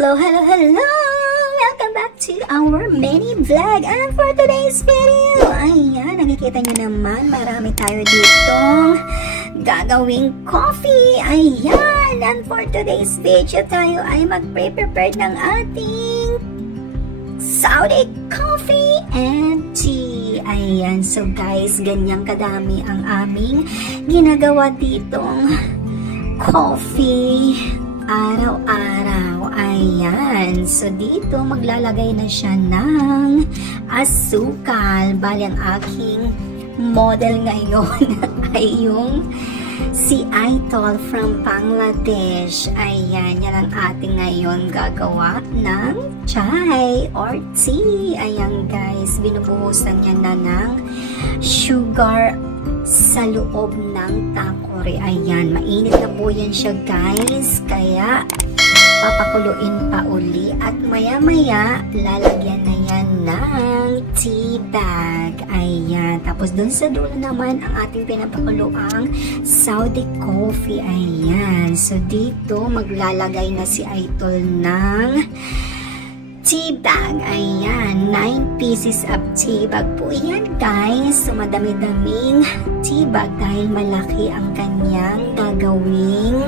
Hello, hello, hello! Welcome back to our mini vlog. And for today's video, ayan, nakikita nyo naman, marami tayo ditong gagawing coffee. Ayan, and for today's video, tayo ay mag-prepare ng ating Saudi coffee and tea. Ayan, so guys, ganyang kadami ang aming ginagawa ditong coffee araw-araw. Ayan. So, dito maglalagay na siya ng asukal. Bali, ang aking model ngayon ay yung si Aitol from Bangladesh. Ayan. Yan ang ating ngayon gagawa ng chai or tea. Ayan, guys. Binubuhusan niya na ng sugar sa loob ng takore. Ayan, mainit na po yan siya, guys. Kaya, papakuluin pa uli. At maya-maya, lalagyan na yan ng tea bag. Ayan. Tapos, dun sa dulo naman, ang ating pinapakuluang Saudi coffee. Ayan. So, dito, maglalagay na si Aitol ng tea bag. Ayan, 9 pieces of tea bag po yan, guys. So, madami-daming tea bag dahil malaki ang kanyang gagawing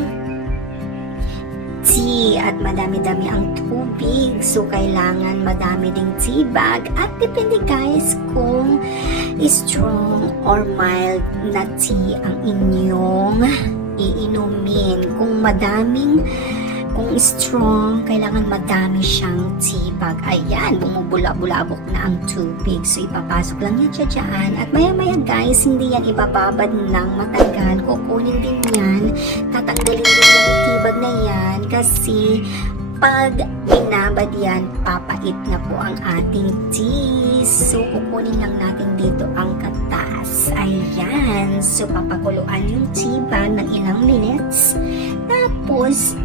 tea at madami-dami ang tubig. So, kailangan madami ding tea bag at depende, guys, kung strong or mild na tea ang inyong iinumin. Kung strong, kailangan madami siyang tea bag. Ayan, bumubula-bulabok na ang tubig. So, ipapasok lang yan siya dyan. At maya-maya, guys, hindi yan ibababad ng matagal. Kukunin din yan. Tatanggalin din yung tea bag na yan. Kasi, pag inabad yan, papait na po ang ating tea. So, kukunin lang natin dito ang katas. Ayan. So, papakuluan yung tea bag ng ilang minutes. Tapos,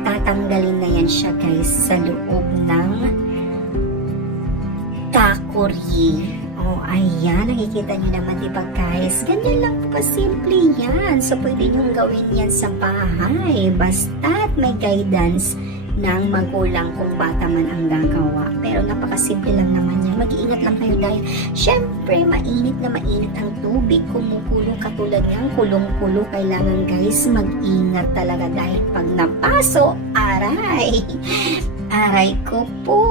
tatanggalin na yan siya, guys, sa loob ng takori. Oh, ayan. Nakikita nyo naman, diba, guys? Ganyan lang po kasimple yan. So, pwede nyo gawin yan sa bahay. Basta't may guidance ng magulang kung bata man ang gagawa. Pero napakasimple lang naman yan. Mag-iingat lang kayo dahil syempre mainit na mainit ang tubig. Kumukulo katulad ng kulong-kulo. Kailangan, guys, mag-ingat talaga dahil pag napaso, aray! Aray ko po!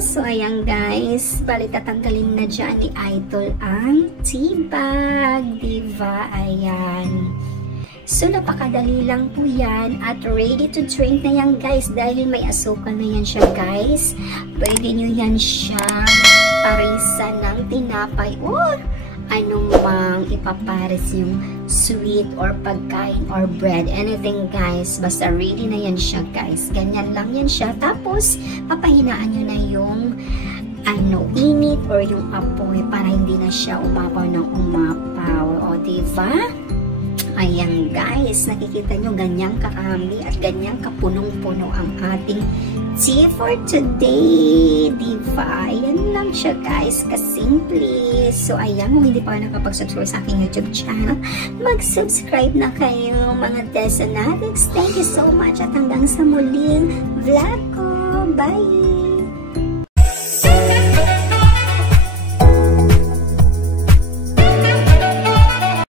So, ayan, guys. Bali, tatanggalin na dyan ni Aitol ang tea bag. Diba? Ayan. So, napakadali lang po yan at ready to drink na yan, guys, dahil may asukal na yan siya, guys. Pwede nyo yan siya parisan ng tinapay or anumang ipapares yung sweet or pagkain or bread, anything, guys. Basta ready na yan siya, guys. Ganyan lang yan siya. Tapos, papahinaan nyo na yung init or yung apoy para hindi na siya umapaw ng umapaw. O, diba? Ayan, guys, nakikita nyo ganyang karami at ganyang kapunong-puno ang ating tea for today, diba? Ayan lang siya, guys, kasimple. So, ayan, kung hindi pa nakapag-subscribe sa aking YouTube channel, mag-subscribe na kayo, mga Desanatics. Thank you so much at hanggang sa muling vlog ko. Bye!